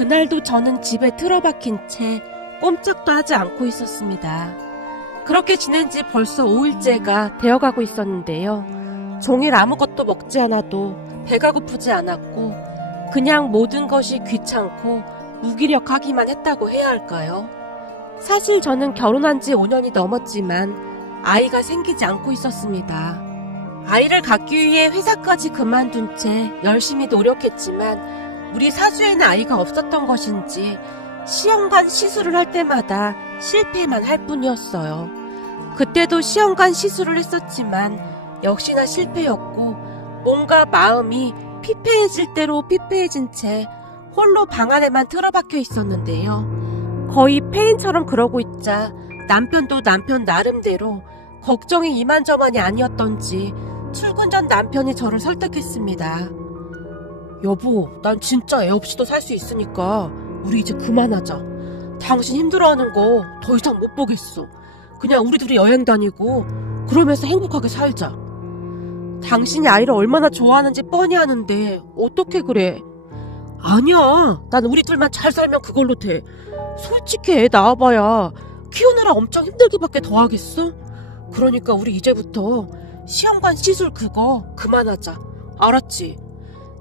그날도 저는 집에 틀어박힌 채 꼼짝도 하지 않고 있었습니다. 그렇게 지낸 지 벌써 5일째가 되어가고 있었는데요. 종일 아무것도 먹지 않아도 배가 고프지 않았고 그냥 모든 것이 귀찮고 무기력하기만 했다고 해야 할까요? 사실 저는 결혼한 지 5년이 넘었지만 아이가 생기지 않고 있었습니다. 아이를 갖기 위해 회사까지 그만둔 채 열심히 노력했지만 우리 사주에는 아이가 없었던 것인지 시험관 시술을 할 때마다 실패만 할 뿐이었어요. 그때도 시험관 시술을 했었지만 역시나 실패였고 뭔가 마음이 피폐해질 대로 피폐해진 채 홀로 방 안에만 틀어박혀 있었는데요. 거의 폐인처럼 그러고 있자 남편도 남편 나름대로 걱정이 이만저만이 아니었던지 출근 전 남편이 저를 설득했습니다. 여보, 난 진짜 애 없이도 살 수 있으니까 우리 이제 그만하자. 당신 힘들어하는 거 더 이상 못 보겠어. 그냥 우리 둘이 여행 다니고 그러면서 행복하게 살자. 당신이 아이를 얼마나 좋아하는지 뻔히 아는데 어떻게 그래? 아니야, 난 우리 둘만 잘 살면 그걸로 돼. 솔직히 애 낳아봐야 키우느라 엄청 힘들기밖에 더 하겠어? 그러니까 우리 이제부터 시험관 시술 그거 그만하자. 알았지?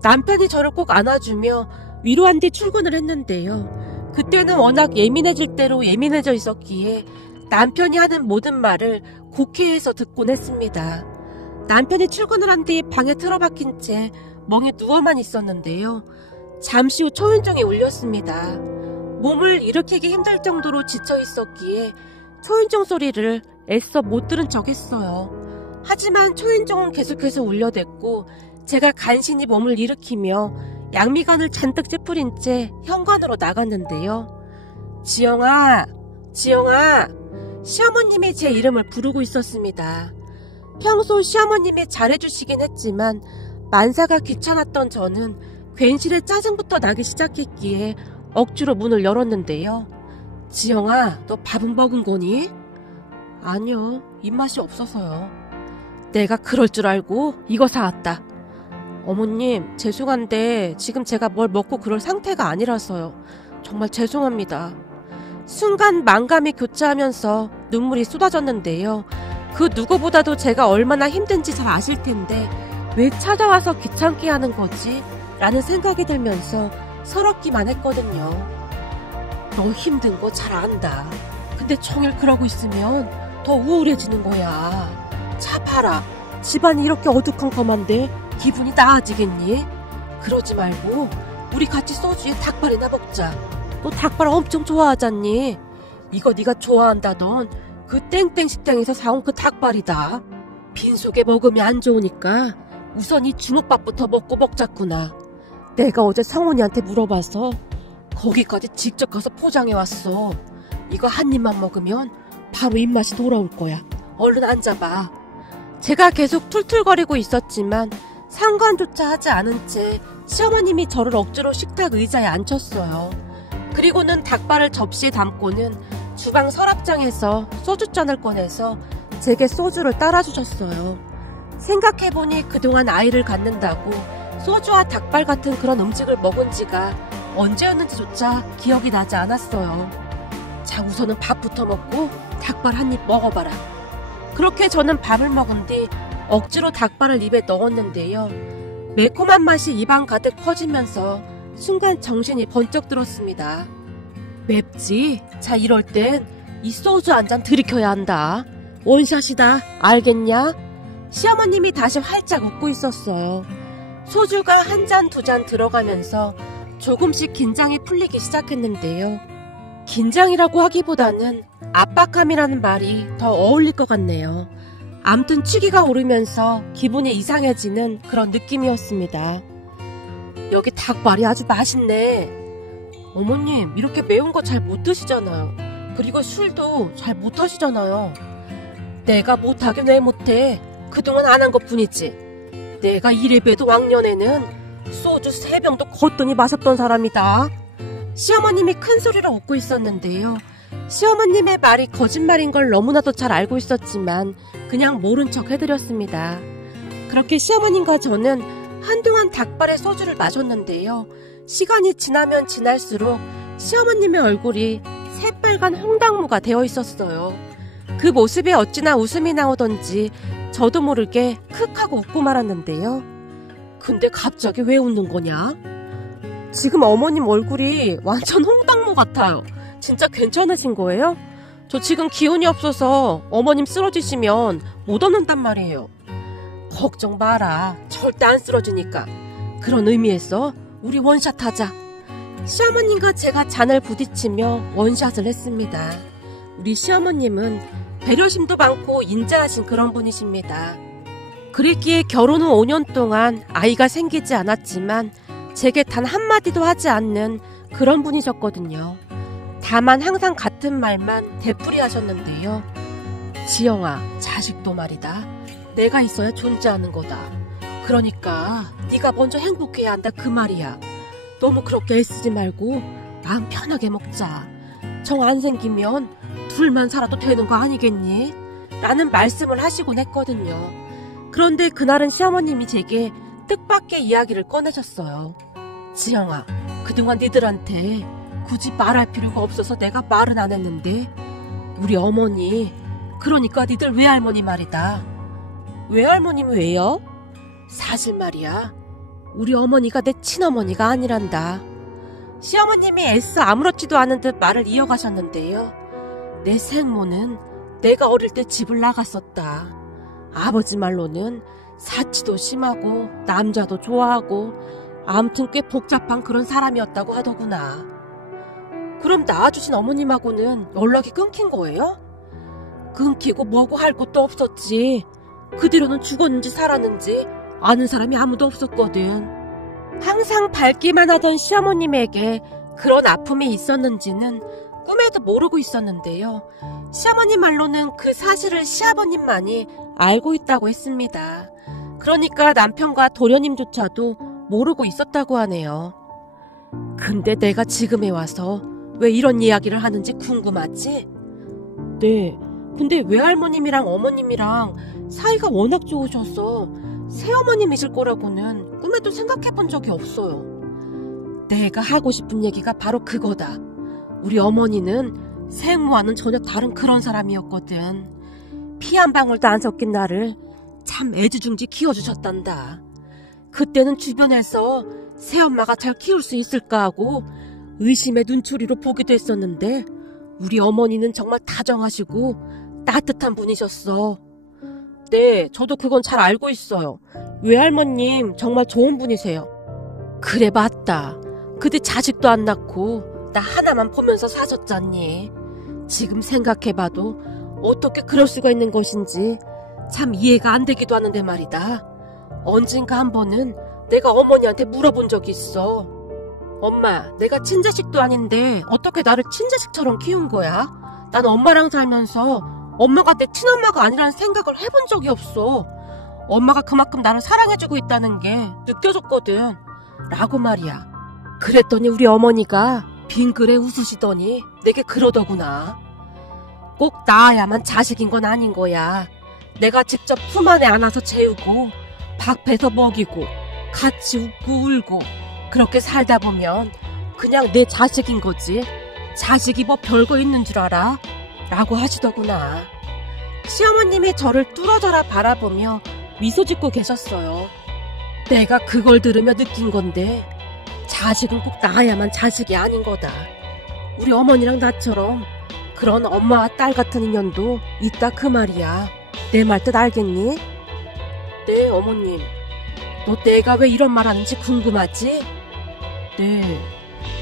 남편이 저를 꼭 안아주며 위로한 뒤 출근을 했는데요. 그때는 워낙 예민해질 대로 예민해져 있었기에 남편이 하는 모든 말을 곡해해서 듣곤 했습니다. 남편이 출근을 한 뒤 방에 틀어박힌 채 멍에 누워만 있었는데요. 잠시 후 초인종이 울렸습니다. 몸을 일으키기 힘들 정도로 지쳐 있었기에 초인종 소리를 애써 못 들은 척 했어요. 하지만 초인종은 계속해서 울려댔고 제가 간신히 몸을 일으키며 양미간을 잔뜩 찌푸린 채 현관으로 나갔는데요. 지영아, 지영아. 시어머님이 제 이름을 부르고 있었습니다. 평소 시어머님이 잘해주시긴 했지만 만사가 귀찮았던 저는 괜시레 짜증부터 나기 시작했기에 억지로 문을 열었는데요. 지영아, 너 밥은 먹은 거니? 아니요, 입맛이 없어서요. 내가 그럴 줄 알고 이거 사왔다. 어머님, 죄송한데 지금 제가 뭘 먹고 그럴 상태가 아니라서요. 정말 죄송합니다. 순간 만감이 교차하면서 눈물이 쏟아졌는데요. 그 누구보다도 제가 얼마나 힘든지 잘 아실 텐데 왜 찾아와서 귀찮게 하는 거지? 라는 생각이 들면서 서럽기만 했거든요. 너 힘든 거 잘 안다. 근데 종일 그러고 있으면 더 우울해지는 거야. 차 봐라. 집안이 이렇게 어두컴컴한데 기분이 나아지겠니? 그러지 말고 우리 같이 소주에 닭발이나 먹자. 너 닭발 엄청 좋아하잖니? 이거 네가 좋아한다던 그 땡땡 식당에서 사온 그 닭발이다. 빈속에 먹으면 안 좋으니까 우선 이 주먹밥부터 먹고 먹자꾸나. 내가 어제 성훈이한테 물어봐서 거기까지 직접 가서 포장해왔어. 이거 한 입만 먹으면 바로 입맛이 돌아올 거야. 얼른 앉아봐. 제가 계속 툴툴거리고 있었지만 상관조차 하지 않은 채 시어머님이 저를 억지로 식탁 의자에 앉혔어요. 그리고는 닭발을 접시에 담고는 주방 서랍장에서 소주잔을 꺼내서 제게 소주를 따라주셨어요. 생각해보니 그동안 아이를 갖는다고 소주와 닭발 같은 그런 음식을 먹은 지가 언제였는지조차 기억이 나지 않았어요. 자, 우선은 밥부터 먹고 닭발 한 입 먹어봐라. 그렇게 저는 밥을 먹은 뒤 억지로 닭발을 입에 넣었는데요. 매콤한 맛이 입안 가득 퍼지면서 순간 정신이 번쩍 들었습니다. 맵지? 자, 이럴 땐 이 소주 한 잔 들이켜야 한다. 원샷이다. 알겠냐? 시어머님이 다시 활짝 웃고 있었어요. 소주가 한 잔, 두 잔 들어가면서 조금씩 긴장이 풀리기 시작했는데요. 긴장이라고 하기보다는 압박감이라는 말이 더 어울릴 것 같네요. 암튼 취기가 오르면서 기분이 이상해지는 그런 느낌이었습니다. 여기 닭발이 아주 맛있네. 어머님, 이렇게 매운 거 잘 못 드시잖아요. 그리고 술도 잘 못 하시잖아요. 내가 못하긴 왜 못해. 그동안 안 한 것뿐이지. 내가 이래봬도 왕년에는 소주 3병도 거뜬히 마셨던 사람이다. 시어머님이 큰 소리로 웃고 있었는데요. 시어머님의 말이 거짓말인 걸 너무나도 잘 알고 있었지만 그냥 모른 척 해드렸습니다. 그렇게 시어머님과 저는 한동안 닭발에 소주를 마셨는데요. 시간이 지나면 지날수록 시어머님의 얼굴이 새빨간 홍당무가 되어 있었어요. 그 모습에 어찌나 웃음이 나오던지 저도 모르게 크 하고 웃고 말았는데요. 근데 갑자기 왜 웃는 거냐? 지금 어머님 얼굴이 완전 홍당무 같아요. 진짜 괜찮으신 거예요? 저 지금 기운이 없어서 어머님 쓰러지시면 못 얻는단 말이에요. 걱정 마라. 절대 안 쓰러지니까. 그런 의미에서 우리 원샷 하자. 시어머님과 제가 잔을 부딪히며 원샷을 했습니다. 우리 시어머님은 배려심도 많고 인자하신 그런 분이십니다. 그랬기에 결혼 후 5년 동안 아이가 생기지 않았지만 제게 단 한마디도 하지 않는 그런 분이셨거든요. 다만 항상 같은 말만 되풀이 하셨는데요. 지영아, 자식도 말이다. 내가 있어야 존재하는 거다. 그러니까 네가 먼저 행복해야 한다 그 말이야. 너무 그렇게 애쓰지 말고 마음 편하게 먹자. 정 안 생기면 둘만 살아도 되는 거 아니겠니? 라는 말씀을 하시곤 했거든요. 그런데 그날은 시어머님이 제게 뜻밖의 이야기를 꺼내셨어요. 지영아, 그동안 니들한테 굳이 말할 필요가 없어서 내가 말은 안 했는데 우리 어머니, 그러니까 니들 외할머니 말이다. 외할머님이 왜요? 사실 말이야, 우리 어머니가 내 친어머니가 아니란다. 시어머님이 애써 아무렇지도 않은 듯 말을 이어가셨는데요. 내 생모는 내가 어릴 때 집을 나갔었다. 아버지 말로는 사치도 심하고 남자도 좋아하고 아무튼 꽤 복잡한 그런 사람이었다고 하더구나. 그럼 낳아주신 어머님하고는 연락이 끊긴 거예요? 끊기고 뭐고 할 것도 없었지. 그 뒤로는 죽었는지 살았는지 아는 사람이 아무도 없었거든. 항상 밝기만 하던 시어머님에게 그런 아픔이 있었는지는 꿈에도 모르고 있었는데요. 시어머님 말로는 그 사실을 시아버님만이 알고 있다고 했습니다. 그러니까 남편과 도련님조차도 모르고 있었다고 하네요. 근데 내가 지금에 와서 왜 이런 이야기를 하는지 궁금하지? 네, 근데 외할머님이랑 어머님이랑 사이가 워낙 좋으셔서 새어머님이실 거라고는 꿈에도 생각해 본 적이 없어요. 내가 하고 싶은 얘기가 바로 그거다. 우리 어머니는 생모와는 전혀 다른 그런 사람이었거든. 피 한 방울도 안 섞인 나를 참 애지중지 키워주셨단다. 그때는 주변에서 새엄마가 잘 키울 수 있을까 하고 의심의 눈초리로 보기도 했었는데 우리 어머니는 정말 다정하시고 따뜻한 분이셨어. 네, 저도 그건 잘 알고 있어요. 외할머님 정말 좋은 분이세요. 그래 맞다. 그때 자식도 안 낳고 나 하나만 보면서 사셨잖니. 지금 생각해봐도 어떻게 그럴 수가 있는 것인지 참 이해가 안 되기도 하는데 말이다. 언젠가 한 번은 내가 어머니한테 물어본 적이 있어. 엄마, 내가 친자식도 아닌데 어떻게 나를 친자식처럼 키운 거야? 난 엄마랑 살면서 엄마가 내 친엄마가 아니라는 생각을 해본 적이 없어. 엄마가 그만큼 나를 사랑해주고 있다는 게 느껴졌거든. 라고 말이야. 그랬더니 우리 어머니가 빙그레 웃으시더니 내게 그러더구나. 꼭 낳아야만 자식인 건 아닌 거야. 내가 직접 품 안에 안아서 재우고 밥해서 먹이고 같이 웃고 울고 그렇게 살다 보면 그냥 내 자식인 거지. 자식이 뭐 별거 있는 줄 알아? 라고 하시더구나. 시어머님이 저를 뚫어져라 바라보며 미소 짓고 계셨어요. 내가 그걸 들으며 느낀 건데 자식은 꼭 낳아야만 자식이 아닌 거다. 우리 어머니랑 나처럼 그런 엄마와 딸 같은 인연도 있다 그 말이야. 내 말 뜻 알겠니? 네, 어머님. 너 내가 왜 이런 말 하는지 궁금하지? 네,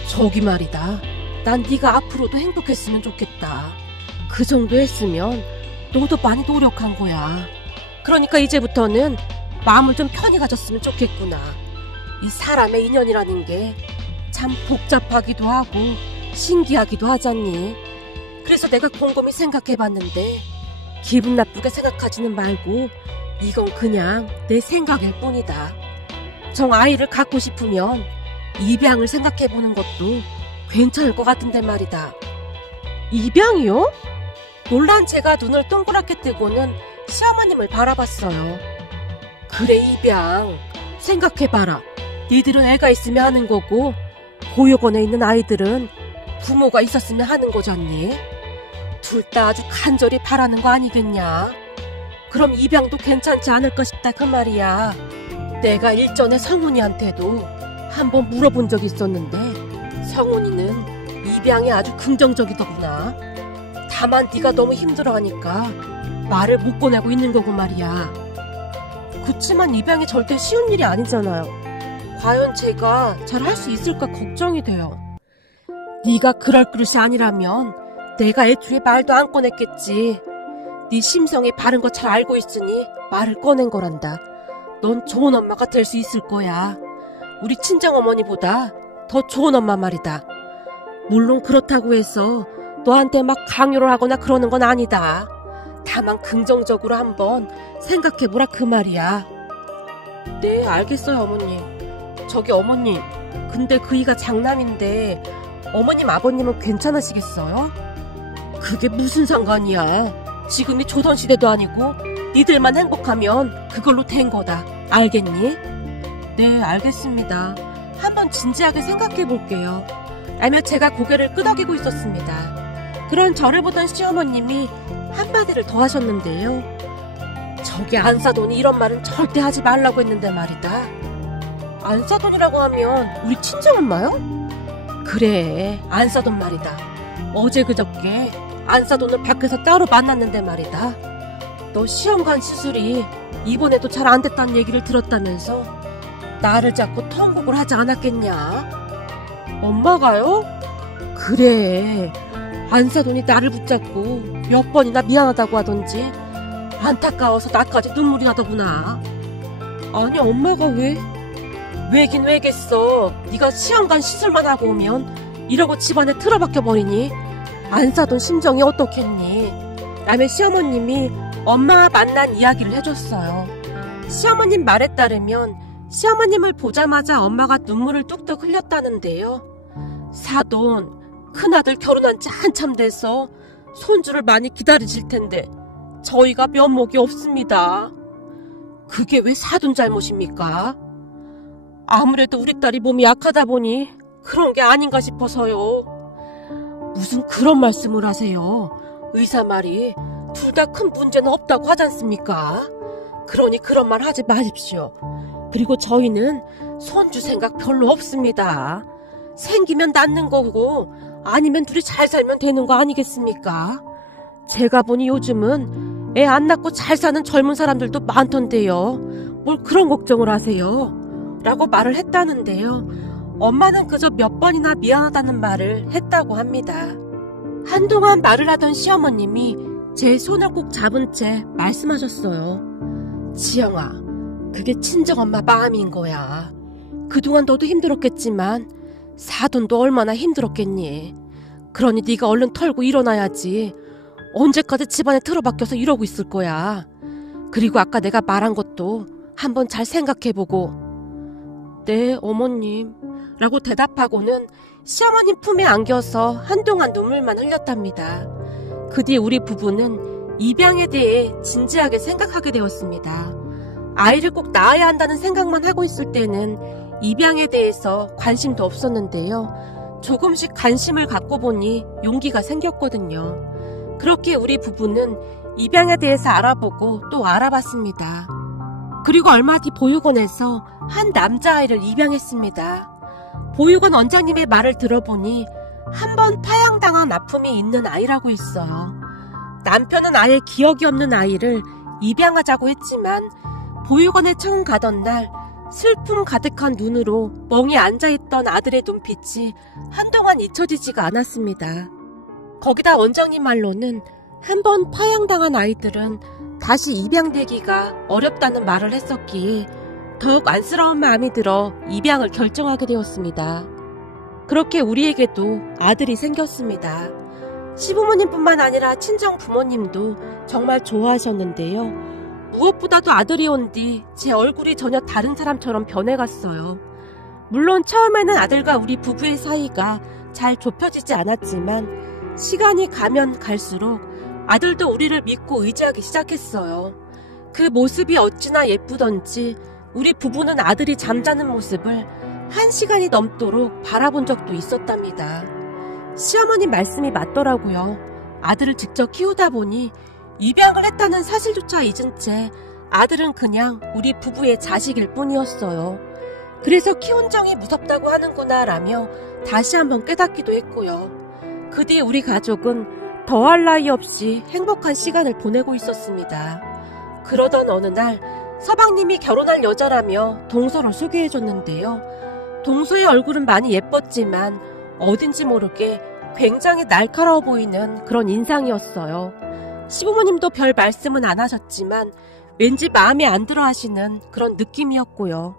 저기 말이다. 난 네가 앞으로도 행복했으면 좋겠다. 그 정도 했으면 너도 많이 노력한 거야. 그러니까 이제부터는 마음을 좀 편히 가졌으면 좋겠구나. 이 사람의 인연이라는 게 참 복잡하기도 하고 신기하기도 하잖니. 그래서 내가 곰곰이 생각해봤는데 기분 나쁘게 생각하지는 말고 이건 그냥 내 생각일 뿐이다. 정 아이를 갖고 싶으면 입양을 생각해보는 것도 괜찮을 것 같은데 말이다. 입양이요? 놀란 제가 눈을 동그랗게 뜨고는 시어머님을 바라봤어요. 그래, 입양. 생각해봐라. 니들은 애가 있으면 하는 거고 보육원에 있는 아이들은 부모가 있었으면 하는 거잖니. 둘 다 아주 간절히 바라는 거 아니겠냐. 그럼 입양도 괜찮지 않을까 싶다 그 말이야. 내가 일전에 성훈이한테도 한번 물어본 적이 있었는데 성훈이는 입양에 아주 긍정적이더구나. 다만 네가 너무 힘들어하니까 말을 못 꺼내고 있는 거고 말이야. 그치만 입양이 절대 쉬운 일이 아니잖아요. 과연 제가 잘 할 수 있을까 걱정이 돼요. 네가 그럴 그릇이 아니라면 내가 애초에 말도 안 꺼냈겠지. 네 심성이 바른 거 잘 알고 있으니 말을 꺼낸 거란다. 넌 좋은 엄마가 될 수 있을 거야. 우리 친정어머니보다 더 좋은 엄마 말이다. 물론 그렇다고 해서 너한테 막 강요를 하거나 그러는 건 아니다. 다만 긍정적으로 한번 생각해보라 그 말이야. 네, 알겠어요 어머님. 저기 어머님, 근데 그이가 장남인데 어머님 아버님은 괜찮으시겠어요? 그게 무슨 상관이야. 지금이 조선시대도 아니고 니들만 행복하면 그걸로 된 거다. 알겠니? 네, 알겠습니다. 한번 진지하게 생각해 볼게요. 라며 제가 고개를 끄덕이고 있었습니다. 그런 저를 보던 시어머님이 한마디를 더 하셨는데요. 저기 안사돈이 이런 말은 절대 하지 말라고 했는데 말이다. 안사돈이라고 하면 우리 친정엄마요? 그래, 안사돈 말이다. 어제 그저께 안사돈을 밖에서 따로 만났는데 말이다. 너 시험관 시술이 이번에도 잘 안 됐다는 얘기를 들었다면서 나를 잡고 통곡을 하지 않았겠냐? 엄마가요? 그래, 안사돈이 나를 붙잡고 몇 번이나 미안하다고 하던지 안타까워서 나까지 눈물이 나더구나. 아니 엄마가 왜? 왜긴 왜겠어. 네가 시험관 시술만 하고 오면 이러고 집안에 틀어박혀 버리니 안사돈 심정이 어떻겠니? 라며 시어머님이 엄마와 만난 이야기를 해줬어요. 시어머님 말에 따르면 시어머님을 보자마자 엄마가 눈물을 뚝뚝 흘렸다는데요. 사돈, 큰아들 결혼한 지 한참 돼서 손주를 많이 기다리실 텐데 저희가 면목이 없습니다. 그게 왜 사돈 잘못입니까? 아무래도 우리 딸이 몸이 약하다 보니 그런 게 아닌가 싶어서요. 무슨 그런 말씀을 하세요. 의사 말이 둘 다 큰 문제는 없다고 하지 않습니까? 그러니 그런 말 하지 마십시오. 그리고 저희는 손주 생각 별로 없습니다. 생기면 낳는 거고 아니면 둘이 잘 살면 되는 거 아니겠습니까? 제가 보니 요즘은 애 안 낳고 잘 사는 젊은 사람들도 많던데요. 뭘 그런 걱정을 하세요? 라고 말을 했다는데요. 엄마는 그저 몇 번이나 미안하다는 말을 했다고 합니다. 한동안 말을 하던 시어머님이 제 손을 꼭 잡은 채 말씀하셨어요. 지영아, 그게 친정엄마 마음인 거야. 그동안 너도 힘들었겠지만 사돈도 얼마나 힘들었겠니. 그러니 네가 얼른 털고 일어나야지. 언제까지 집안에 틀어박혀서 이러고 있을 거야. 그리고 아까 내가 말한 것도 한번 잘 생각해보고. 네, 어머님. 라고 대답하고는 시어머님 품에 안겨서 한동안 눈물만 흘렸답니다. 그 뒤 우리 부부는 입양에 대해 진지하게 생각하게 되었습니다. 아이를 꼭 낳아야 한다는 생각만 하고 있을 때는 입양에 대해서 관심도 없었는데요. 조금씩 관심을 갖고 보니 용기가 생겼거든요. 그렇게 우리 부부는 입양에 대해서 알아보고 또 알아봤습니다. 그리고 얼마 뒤 보육원에서 한 남자아이를 입양했습니다. 보육원 원장님의 말을 들어보니 한 번 파양당한 아픔이 있는 아이라고 했어요. 남편은 아예 기억이 없는 아이를 입양하자고 했지만 보육원에 처음 가던 날 슬픔 가득한 눈으로 멍이 앉아있던 아들의 눈빛이 한동안 잊혀지지가 않았습니다. 거기다 원장님 말로는 한 번 파양당한 아이들은 다시 입양되기가 어렵다는 말을 했었기에 더욱 안쓰러운 마음이 들어 입양을 결정하게 되었습니다. 그렇게 우리에게도 아들이 생겼습니다. 시부모님뿐만 아니라 친정 부모님도 정말 좋아하셨는데요. 무엇보다도 아들이 온 뒤 제 얼굴이 전혀 다른 사람처럼 변해갔어요. 물론 처음에는 아들과 우리 부부의 사이가 잘 좁혀지지 않았지만 시간이 가면 갈수록 아들도 우리를 믿고 의지하기 시작했어요. 그 모습이 어찌나 예쁘던지 우리 부부는 아들이 잠자는 모습을 1시간이 넘도록 바라본 적도 있었답니다. 시어머니 말씀이 맞더라고요. 아들을 직접 키우다 보니 입양을 했다는 사실조차 잊은 채 아들은 그냥 우리 부부의 자식일 뿐이었어요. 그래서 키운 정이 무섭다고 하는구나 라며 다시 한번 깨닫기도 했고요. 그 뒤 우리 가족은 더할 나위 없이 행복한 시간을 보내고 있었습니다. 그러던 어느 날 서방님이 결혼할 여자라며 동서를 소개해줬는데요. 동서의 얼굴은 많이 예뻤지만 어딘지 모르게 굉장히 날카로워 보이는 그런 인상이었어요. 시부모님도 별 말씀은 안 하셨지만 왠지 마음에 안 들어 하시는 그런 느낌이었고요.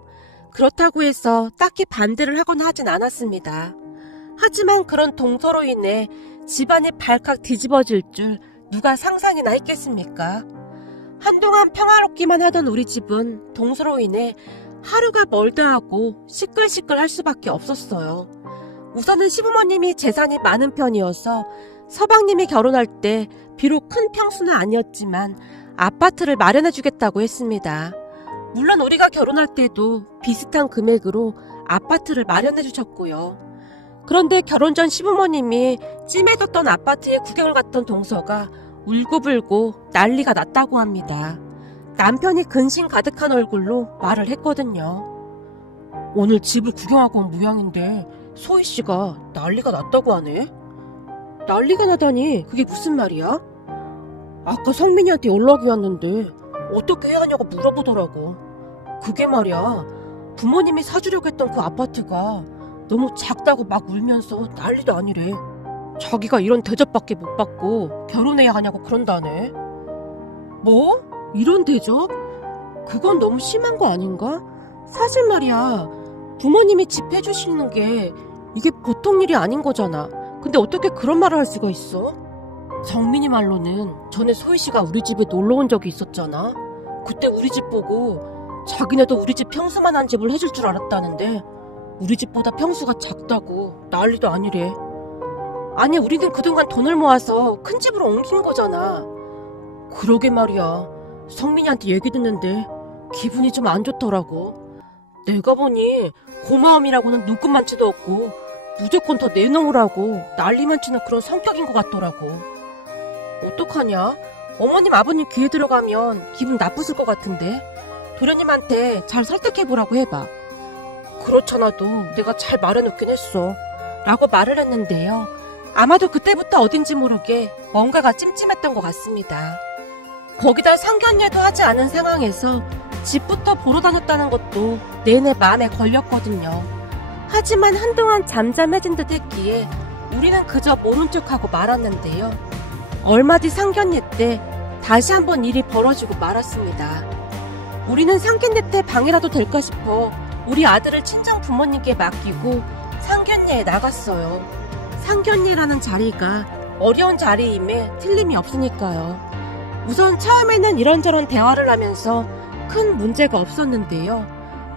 그렇다고 해서 딱히 반대를 하거나 하진 않았습니다. 하지만 그런 동서로 인해 집안이 발칵 뒤집어질 줄 누가 상상이나 했겠습니까? 한동안 평화롭기만 하던 우리 집은 동서로 인해 하루가 멀다 하고 시끌시끌할 수밖에 없었어요. 우선은 시부모님이 재산이 많은 편이어서 서방님이 결혼할 때 비록 큰 평수는 아니었지만 아파트를 마련해주겠다고 했습니다. 물론 우리가 결혼할 때도 비슷한 금액으로 아파트를 마련해주셨고요. 그런데 결혼 전 시부모님이 찜해뒀던 아파트에 구경을 갔던 동서가 울고불고 난리가 났다고 합니다. 남편이 근심 가득한 얼굴로 말을 했거든요. 오늘 집을 구경하고 온 모양인데 소희씨가 난리가 났다고 하네? 난리가 나다니 그게 무슨 말이야? 아까 성민이한테 연락이 왔는데 어떻게 해야 하냐고 물어보더라고. 그게 말이야, 부모님이 사주려고 했던 그 아파트가 너무 작다고 막 울면서 난리도 아니래. 자기가 이런 대접밖에 못 받고 결혼해야 하냐고 그런다네. 뭐? 이런 대접? 그건 너무 심한 거 아닌가? 사실 말이야, 부모님이 집 해주시는 게 이게 보통 일이 아닌 거잖아. 근데 어떻게 그런 말을 할 수가 있어? 정민이 말로는 전에 소희씨가 우리 집에 놀러 온 적이 있었잖아. 그때 우리 집 보고 자기네도 우리 집 평수만한 집을 해줄 줄 알았다는데 우리 집보다 평수가 작다고 난리도 아니래. 아니, 우리는 그동안 돈을 모아서 큰 집으로 옮긴 거잖아. 그러게 말이야, 성민이한테 얘기 듣는데 기분이 좀 안 좋더라고. 내가 보니 고마움이라고는 눈끝만치도 없고 무조건 더 내놓으라고 난리만 치는 그런 성격인 것 같더라고. 어떡하냐? 어머님 아버님 귀에 들어가면 기분 나쁘실 것 같은데 도련님한테 잘 설득해보라고 해봐. 그렇잖아도 내가 잘 말해놓긴 했어 라고 말을 했는데요. 아마도 그때부터 어딘지 모르게 뭔가가 찜찜했던 것 같습니다. 거기다 상견례도 하지 않은 상황에서 집부터 보러 다녔다는 것도 내내 마음에 걸렸거든요. 하지만 한동안 잠잠해진 듯 했기에 우리는 그저 모른 척하고 말았는데요. 얼마 뒤 상견례 때 다시 한번 일이 벌어지고 말았습니다. 우리는 상견례 때 방해라도 될까 싶어 우리 아들을 친정 부모님께 맡기고 상견례에 나갔어요. 상견례라는 자리가 어려운 자리임에 틀림이 없으니까요. 우선 처음에는 이런저런 대화를 하면서 큰 문제가 없었는데요.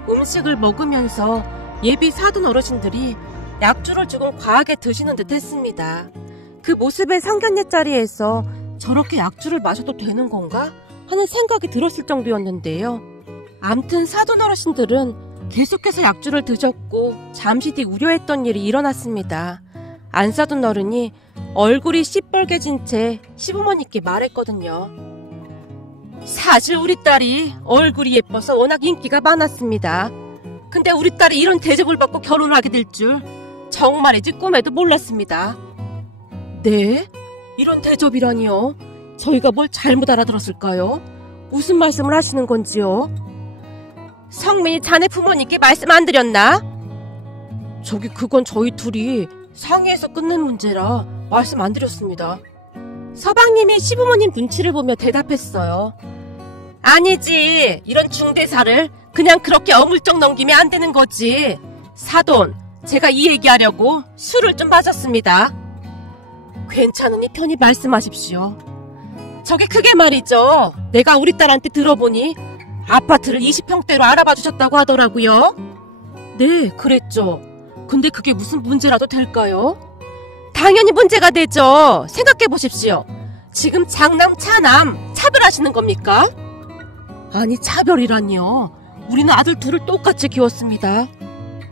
음식을 먹으면서 예비 사돈 어르신들이 약주를 조금 과하게 드시는 듯 했습니다. 그 모습에 상견례 자리에서 저렇게 약주를 마셔도 되는 건가? 하는 생각이 들었을 정도였는데요. 암튼 사돈 어르신들은 계속해서 약주를 드셨고 잠시 뒤 우려했던 일이 일어났습니다. 안사돈 어른이 얼굴이 시뻘개진 채 시부모님께 말했거든요. 사실 우리 딸이 얼굴이 예뻐서 워낙 인기가 많았습니다. 근데 우리 딸이 이런 대접을 받고 결혼을 하게 될 줄 정말이지 꿈에도 몰랐습니다. 네? 이런 대접이라니요? 저희가 뭘 잘못 알아들었을까요? 무슨 말씀을 하시는 건지요? 성민이 자네 부모님께 말씀 안 드렸나? 저기 그건 저희 둘이 상의해서 끝낸 문제라 말씀 안 드렸습니다. 서방님이 시부모님 눈치를 보며 대답했어요. 아니지, 이런 중대사를 그냥 그렇게 어물쩍 넘기면 안 되는 거지. 사돈, 제가 이 얘기하려고 술을 좀 마셨습니다. 괜찮으니 편히 말씀하십시오. 저게 그게 말이죠, 내가 우리 딸한테 들어보니 아파트를 20평대로 알아봐 주셨다고 하더라고요. 네, 그랬죠. 근데 그게 무슨 문제라도 될까요? 당연히 문제가 되죠. 생각해보십시오. 지금 장남, 차남 차별하시는 겁니까? 아니, 차별이란요. 우리는 아들 둘을 똑같이 키웠습니다.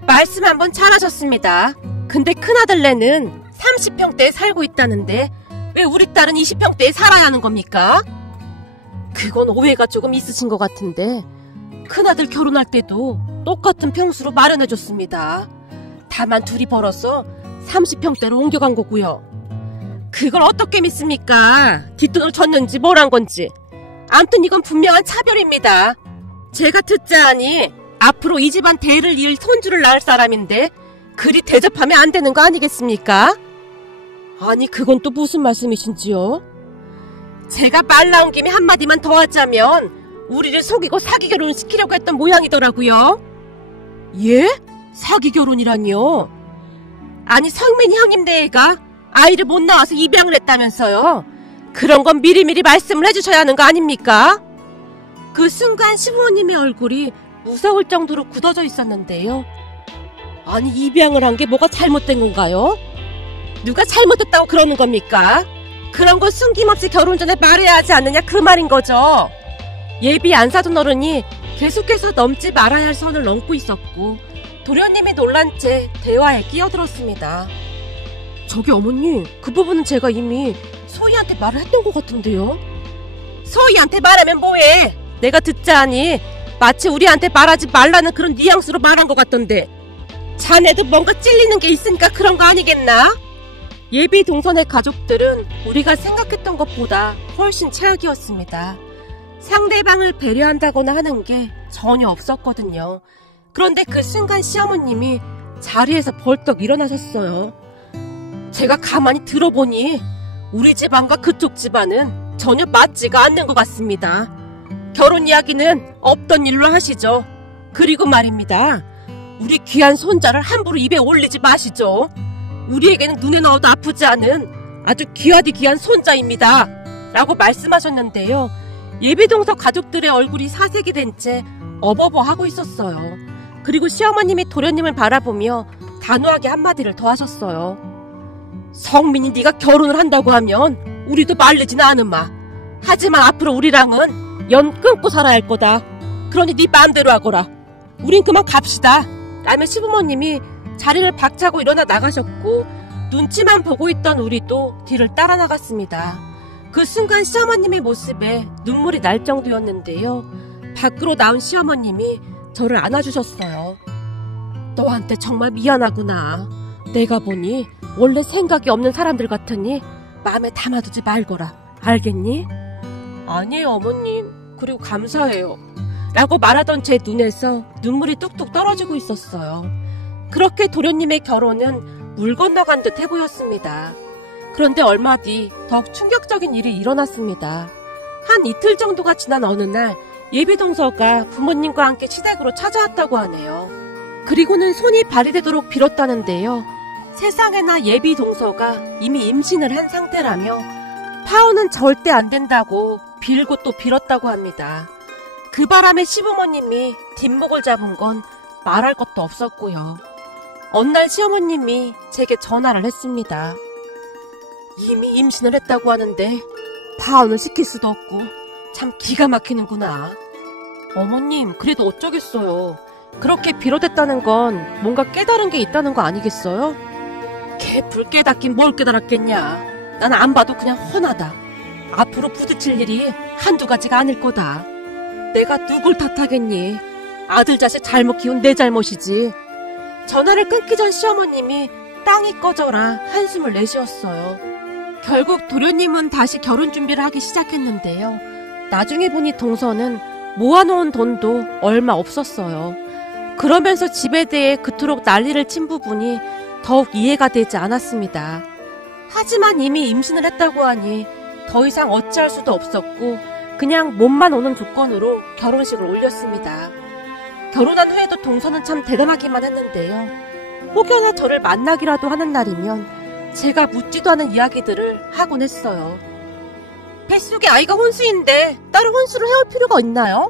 말씀 한번 잘하셨습니다. 근데 큰아들네는 30평대에 살고 있다는데 왜 우리 딸은 20평대에 살아야 하는 겁니까? 그건 오해가 조금 있으신 것 같은데 큰아들 결혼할 때도 똑같은 평수로 마련해줬습니다. 다만 둘이 벌어서 30평대로 옮겨간 거고요. 그걸 어떻게 믿습니까? 뒷돈을 줬는지 뭘 한 건지. 암튼 이건 분명한 차별입니다. 제가 듣자하니 앞으로 이 집안 대를 이을 손주를 낳을 사람인데 그리 대접하면 안 되는 거 아니겠습니까? 아니 그건 또 무슨 말씀이신지요? 제가 말 나온 김에 한마디만 더 하자면 우리를 속이고 사기 결혼을 시키려고 했던 모양이더라고요. 예? 사기 결혼이라니요? 아니 성민이 형님네 애가 아이를 못 낳아서 입양을 했다면서요. 그런 건 미리미리 말씀을 해주셔야 하는 거 아닙니까? 그 순간 시부모님의 얼굴이 무서울 정도로 굳어져 있었는데요. 아니 입양을 한 게 뭐가 잘못된 건가요? 누가 잘못했다고 그러는 겁니까? 그런 건 숨김없이 결혼 전에 말해야 하지 않느냐 그 말인 거죠. 예비 안 사둔 어른이 계속해서 넘지 말아야 할 선을 넘고 있었고 도련님이 놀란 채 대화에 끼어들었습니다. 저기 어머니, 그 부분은 제가 이미 소희한테 말을 했던 것 같은데요. 소희한테 말하면 뭐해? 내가 듣자하니 마치 우리한테 말하지 말라는 그런 뉘앙스로 말한 것 같던데. 자네도 뭔가 찔리는 게 있으니까 그런 거 아니겠나? 예비 동선의 가족들은 우리가 생각했던 것보다 훨씬 최악이었습니다. 상대방을 배려한다거나 하는 게 전혀 없었거든요. 그런데 그 순간 시어머님이 자리에서 벌떡 일어나셨어요. 제가 가만히 들어보니 우리 집안과 그쪽 집안은 전혀 맞지가 않는 것 같습니다. 결혼 이야기는 없던 일로 하시죠. 그리고 말입니다. 우리 귀한 손자를 함부로 입에 올리지 마시죠. 우리에게는 눈에 넣어도 아프지 않은 아주 귀하디 귀한 손자입니다. 라고 말씀하셨는데요. 예비동서 가족들의 얼굴이 사색이 된 채 어버버하고 있었어요. 그리고 시어머님이 도련님을 바라보며 단호하게 한마디를 더 하셨어요. 성민이 네가 결혼을 한다고 하면 우리도 말리진 않으마. 하지만 앞으로 우리랑은 연 끊고 살아야 할 거다. 그러니 네 마음대로 하거라. 우린 그만 갑시다. 라며 시부모님이 자리를 박차고 일어나 나가셨고 눈치만 보고 있던 우리도 뒤를 따라 나갔습니다. 그 순간 시어머님의 모습에 눈물이 날 정도였는데요. 밖으로 나온 시어머님이 저를 안아주셨어요. 너한테 정말 미안하구나. 내가 보니 원래 생각이 없는 사람들 같으니 마음에 담아두지 말거라. 알겠니? 아니에요 어머님. 그리고 감사해요. 라고 말하던 제 눈에서 눈물이 뚝뚝 떨어지고 있었어요. 그렇게 도련님의 결혼은 물 건너간 듯 해 보였습니다. 그런데 얼마 뒤 더욱 충격적인 일이 일어났습니다. 한 이틀 정도가 지난 어느 날 예비동서가 부모님과 함께 시댁으로 찾아왔다고 하네요. 그리고는 손이 발휘되도록 빌었다는데요. 세상에나 예비동서가 이미 임신을 한 상태라며 파혼은 절대 안 된다고 빌고 또 빌었다고 합니다. 그 바람에 시부모님이 뒷목을 잡은 건 말할 것도 없었고요. 어느 날 시어머님이 제게 전화를 했습니다. 이미 임신을 했다고 하는데 파혼을 시킬 수도 없고 참 기가 막히는구나. 어머님 그래도 어쩌겠어요. 그렇게 빌어댔다는 건 뭔가 깨달은 게 있다는 거 아니겠어요? 개불 깨닫긴 뭘 깨달았겠냐. 난 안 봐도 그냥 훤하다. 앞으로 부딪힐 일이 한두 가지가 아닐 거다. 내가 누굴 탓하겠니? 아들 자식 잘못 키운 내 잘못이지. 전화를 끊기 전 시어머님이 땅이 꺼져라 한숨을 내쉬었어요. 결국 도련님은 다시 결혼 준비를 하기 시작했는데요. 나중에 보니 동서는 모아놓은 돈도 얼마 없었어요. 그러면서 집에 대해 그토록 난리를 친 부분이 더욱 이해가 되지 않았습니다. 하지만 이미 임신을 했다고 하니 더 이상 어찌할 수도 없었고 그냥 몸만 오는 조건으로 결혼식을 올렸습니다. 결혼한 후에도 동서는 참 대단하기만 했는데요. 혹여나 저를 만나기라도 하는 날이면 제가 묻지도 않은 이야기들을 하곤 했어요. 뱃속에 아이가 혼수인데 따로 혼수를 해올 필요가 있나요?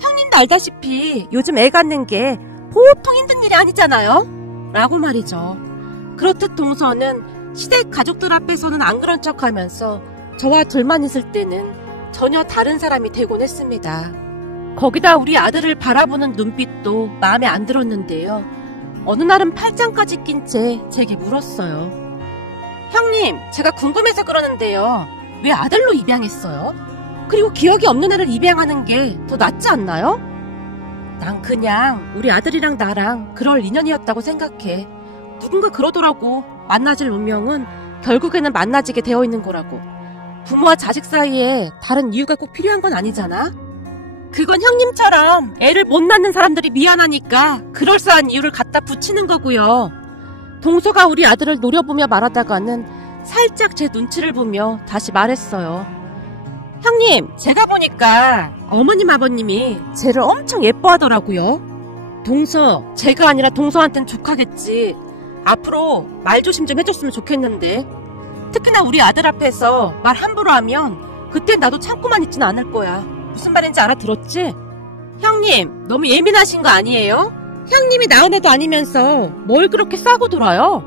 형님도 알다시피 요즘 애 갖는 게 보통 힘든 일이 아니잖아요? 라고 말이죠. 그렇듯 동서는 시댁 가족들 앞에서는 안 그런 척하면서 저와 둘만 있을 때는 전혀 다른 사람이 되곤 했습니다. 거기다 우리 아들을 바라보는 눈빛도 마음에 안 들었는데요. 어느 날은 팔짱까지 낀 채 제게 물었어요. 형님, 제가 궁금해서 그러는데요. 왜 아들로 입양했어요? 그리고 기억이 없는 애를 입양하는 게 더 낫지 않나요? 난 그냥 우리 아들이랑 나랑 그럴 인연이었다고 생각해. 누군가 그러더라고. 만나질 운명은 결국에는 만나지게 되어 있는 거라고. 부모와 자식 사이에 다른 이유가 꼭 필요한 건 아니잖아. 그건 형님처럼 애를 못 낳는 사람들이 미안하니까 그럴싸한 이유를 갖다 붙이는 거고요. 동서가 우리 아들을 노려보며 말하다가는 살짝 제 눈치를 보며 다시 말했어요. 형님, 제가 보니까 어머님 아버님이 쟤를 엄청 예뻐하더라고요. 동서, 제가 아니라 동서한텐 조카겠지. 앞으로 말 조심 좀 해줬으면 좋겠는데. 특히나 우리 아들 앞에서 말 함부로 하면 그땐 나도 참고만 있진 않을 거야. 무슨 말인지 알아들었지? 형님, 너무 예민하신 거 아니에요? 형님이 낳은 애도 아니면서 뭘 그렇게 싸고 돌아요?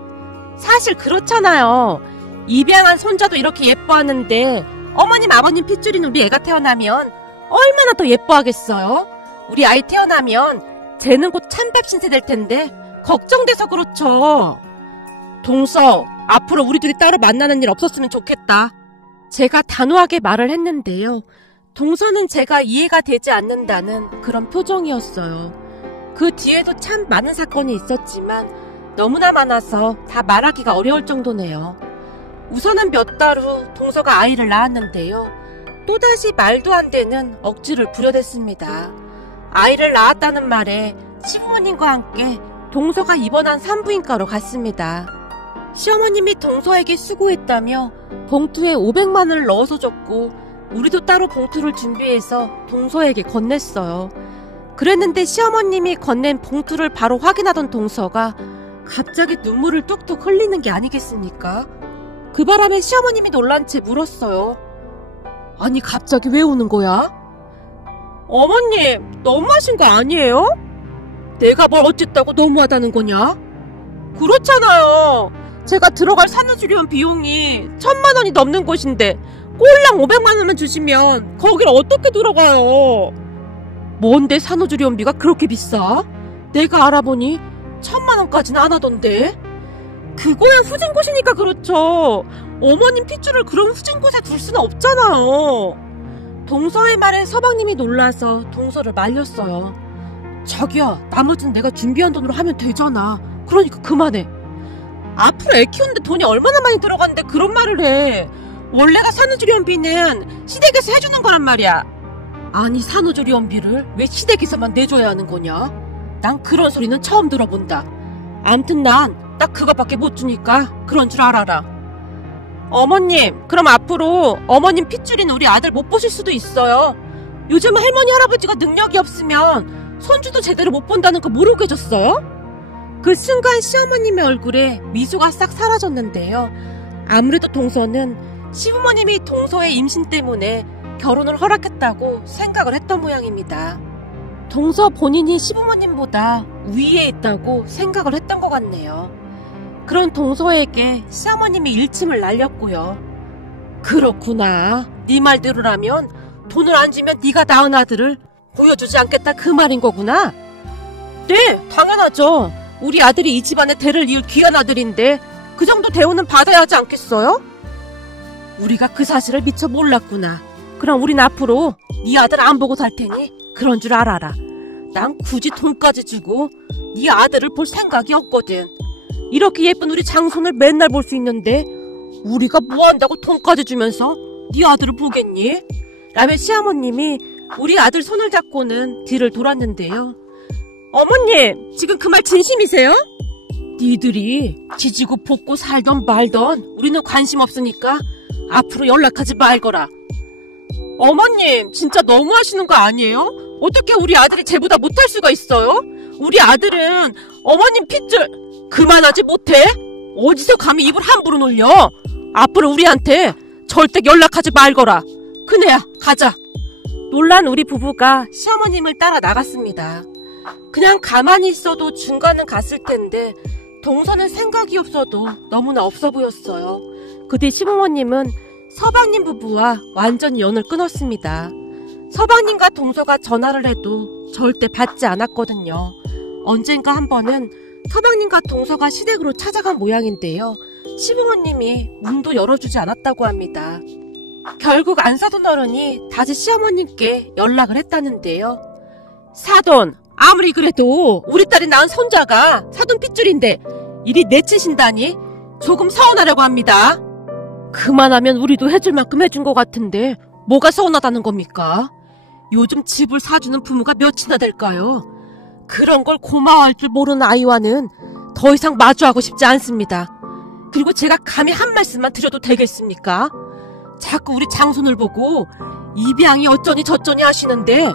사실 그렇잖아요. 입양한 손자도 이렇게 예뻐하는데 어머님 아버님 핏줄인 우리 애가 태어나면 얼마나 더 예뻐하겠어요? 우리 아이 태어나면 쟤는 곧 참백신세 될 텐데 걱정돼서 그렇죠. 동서, 앞으로 우리 둘이 따로 만나는 일 없었으면 좋겠다. 제가 단호하게 말을 했는데요. 동서는 제가 이해가 되지 않는다는 그런 표정이었어요. 그 뒤에도 참 많은 사건이 있었지만 너무나 많아서 다 말하기가 어려울 정도네요. 우선은 몇 달 후 동서가 아이를 낳았는데요. 또다시 말도 안 되는 억지를 부려댔습니다. 아이를 낳았다는 말에 시부모님과 함께 동서가 입원한 산부인과로 갔습니다. 시어머님이 동서에게 수고했다며 봉투에 500만 원을 넣어서 줬고 우리도 따로 봉투를 준비해서 동서에게 건넸어요. 그랬는데 시어머님이 건넨 봉투를 바로 확인하던 동서가 갑자기 눈물을 뚝뚝 흘리는 게 아니겠습니까? 그 바람에 시어머님이 놀란 채 물었어요. 아니, 갑자기 왜 우는 거야? 어머님, 너무하신 거 아니에요? 내가 뭘 어쨌다고 너무하다는 거냐? 그렇잖아요. 제가 들어갈 산후조리원 비용이 1,000만 원이 넘는 곳인데 꼴랑 500만 원만 주시면 거길 어떻게 들어가요? 뭔데 산후조리원비가 그렇게 비싸? 내가 알아보니 1,000만 원까지는 안 하던데. 그거야 후진 곳이니까 그렇죠. 어머님 핏줄을 그런 후진 곳에 둘 수는 없잖아요. 동서의 말에 서방님이 놀라서 동서를 말렸어요. 자기야, 나머지는 내가 준비한 돈으로 하면 되잖아. 그러니까 그만해. 앞으로 애 키우는데 돈이 얼마나 많이 들어가는데 그런 말을 해. 원래가 산후조리원비는 시댁에서 해주는 거란 말이야. 아니, 산후조리원비를 왜 시댁에서만 내줘야 하는 거냐? 난 그런 소리는 처음 들어본다. 암튼 난 딱 그거밖에 못 주니까 그런 줄 알아라. 어머님, 그럼 앞으로 어머님 핏줄인 우리 아들 못 보실 수도 있어요. 요즘 할머니 할아버지가 능력이 없으면 손주도 제대로 못 본다는 거 모르고 계셨어요? 그 순간 시어머님의 얼굴에 미소가 싹 사라졌는데요. 아무래도 동서는 시부모님이 동서의 임신 때문에 결혼을 허락했다고 생각을 했던 모양입니다. 동서 본인이 시부모님보다 위에 있다고 생각을 했던 것 같네요. 그런 동서에게 시어머님이 일침을 날렸고요. 그렇구나. 네 말대로라면 돈을 안 주면 네가 낳은 아들을 보여주지 않겠다 그 말인 거구나. 네, 당연하죠. 우리 아들이 이 집안에 대를 이을 귀한 아들인데 그 정도 대우는 받아야 하지 않겠어요? 우리가 그 사실을 미처 몰랐구나. 그럼 우린 앞으로 네 아들 안 보고 살 테니 그런 줄 알아라. 난 굳이 돈까지 주고 네 아들을 볼 생각이 없거든. 이렇게 예쁜 우리 장손을 맨날 볼 수 있는데 우리가 뭐 한다고 돈까지 주면서 네 아들을 보겠니? 라며 시어머님이 우리 아들 손을 잡고는 뒤를 돌았는데요. 어머님, 지금 그 말 진심이세요? 니들이 지지고 볶고 살던 말던 우리는 관심 없으니까 앞으로 연락하지 말거라. 어머님, 진짜 너무하시는 거 아니에요? 어떻게 우리 아들이 쟤보다 못할 수가 있어요? 우리 아들은 어머님 핏줄... 그만하지 못해? 어디서 감히 입을 함부로 놀려? 앞으로 우리한테 절대 연락하지 말거라. 그네야, 가자. 놀란 우리 부부가 시어머님을 따라 나갔습니다. 그냥 가만히 있어도 중간은 갔을 텐데 동서는 생각이 없어도 너무나 없어 보였어요. 그 뒤 시부모님은 서방님 부부와 완전히 연을 끊었습니다. 서방님과 동서가 전화를 해도 절대 받지 않았거든요. 언젠가 한 번은 서방님과 동서가 시댁으로 찾아간 모양인데요. 시부모님이 문도 열어주지 않았다고 합니다. 결국 안사돈 어른이 다시 시어머님께 연락을 했다는데요. 사돈, 아무리 그래도 우리 딸이 낳은 손자가 사돈 핏줄인데 이리 내치신다니 조금 서운하려고 합니다. 그만하면 우리도 해줄 만큼 해준 것 같은데 뭐가 서운하다는 겁니까? 요즘 집을 사주는 부모가 몇이나 될까요? 그런 걸 고마워할 줄 모르는 아이와는 더 이상 마주하고 싶지 않습니다. 그리고 제가 감히 한 말씀만 드려도 되겠습니까? 자꾸 우리 장손을 보고 입양이 어쩌니 저쩌니 하시는데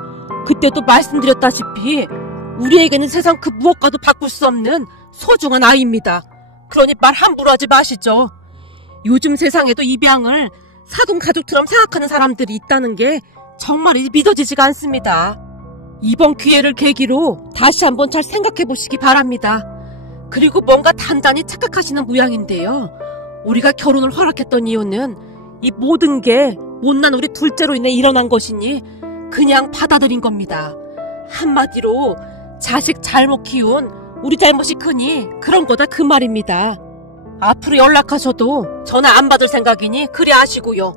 그때도 말씀드렸다시피 우리에게는 세상 그 무엇과도 바꿀 수 없는 소중한 아이입니다. 그러니 말 함부로 하지 마시죠. 요즘 세상에도 입양을 사돈 가족처럼 생각하는 사람들이 있다는 게 정말 믿어지지가 않습니다. 이번 기회를 계기로 다시 한번 잘 생각해 보시기 바랍니다. 그리고 뭔가 단단히 착각하시는 모양인데요. 우리가 결혼을 허락했던 이유는 이 모든 게 못난 우리 둘째로 인해 일어난 것이니 그냥 받아들인 겁니다. 한마디로 자식 잘못 키운 우리 잘못이 크니 그런 거다 그 말입니다. 앞으로 연락하셔도 전화 안 받을 생각이니 그리 아시고요.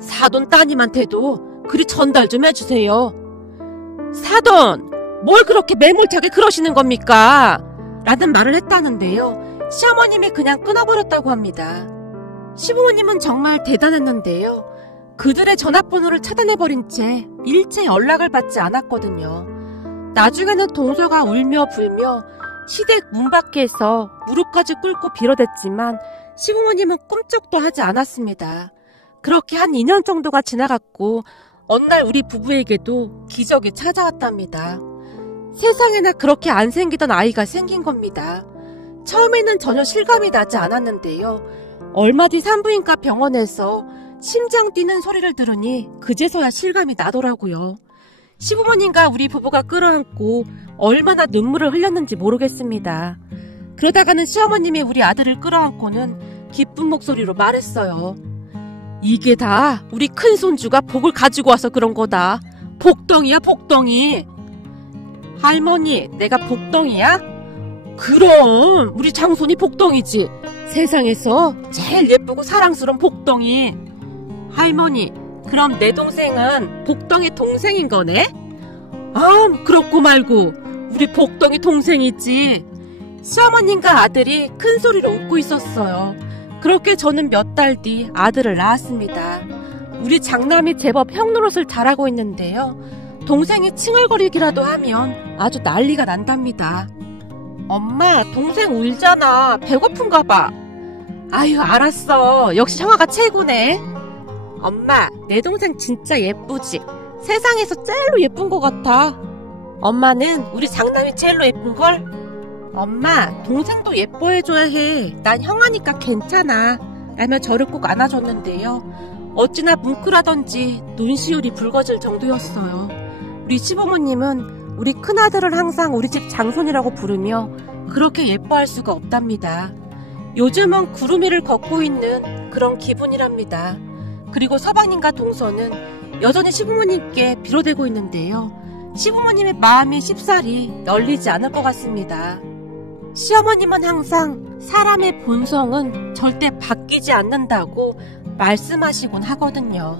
사돈 따님한테도 그리 전달 좀 해주세요. 사돈, 뭘 그렇게 매몰차게 그러시는 겁니까? 라는 말을 했다는데요. 시어머님이 그냥 끊어버렸다고 합니다. 시부모님은 정말 대단했는데요. 그들의 전화번호를 차단해버린 채 일체 연락을 받지 않았거든요. 나중에는 동서가 울며 불며 시댁 문 밖에서 무릎까지 꿇고 빌어댔지만 시부모님은 꿈쩍도 하지 않았습니다. 그렇게 한 2년 정도가 지나갔고 어느 날 우리 부부에게도 기적이 찾아왔답니다. 세상에나 그렇게 안 생기던 아이가 생긴 겁니다. 처음에는 전혀 실감이 나지 않았는데요. 얼마 뒤 산부인과 병원에서 심장 뛰는 소리를 들으니 그제서야 실감이 나더라고요. 시부모님과 우리 부부가 끌어안고 얼마나 눈물을 흘렸는지 모르겠습니다. 그러다가는 시어머님이 우리 아들을 끌어안고는 기쁜 목소리로 말했어요. 이게 다 우리 큰손주가 복을 가지고 와서 그런 거다. 복덩이야 복덩이. 할머니, 내가 복덩이야? 그럼 우리 장손이 복덩이지. 세상에서 제일 예쁘고 사랑스러운 복덩이. 할머니, 그럼 내 동생은 복덩이 동생인 거네? 아, 그렇고 말고 우리 복덩이 동생이지. 시어머님과 아들이 큰 소리로 웃고 있었어요. 그렇게 저는 몇 달 뒤 아들을 낳았습니다. 우리 장남이 제법 형노릇을 잘하고 있는데요. 동생이 칭얼거리기라도 하면 아주 난리가 난답니다. 엄마, 동생 울잖아. 배고픈가 봐. 아유, 알았어. 역시 형아가 최고네. 엄마, 내 동생 진짜 예쁘지? 세상에서 제일로 예쁜 것 같아. 엄마는 우리 장남이 제일로 예쁜걸? 엄마, 동생도 예뻐해줘야 해. 난 형아니까 괜찮아. 라며 저를 꼭 안아줬는데요. 어찌나 뭉클하던지 눈시울이 붉어질 정도였어요. 우리 시부모님은 우리 큰아들을 항상 우리 집 장손이라고 부르며 그렇게 예뻐할 수가 없답니다. 요즘은 구름 위를 걷고 있는 그런 기분이랍니다. 그리고 서방님과 동서는 여전히 시부모님께 빌어대고 있는데요. 시부모님의 마음이 쉽사리 열리지 않을 것 같습니다. 시어머님은 항상 사람의 본성은 절대 바뀌지 않는다고 말씀하시곤 하거든요.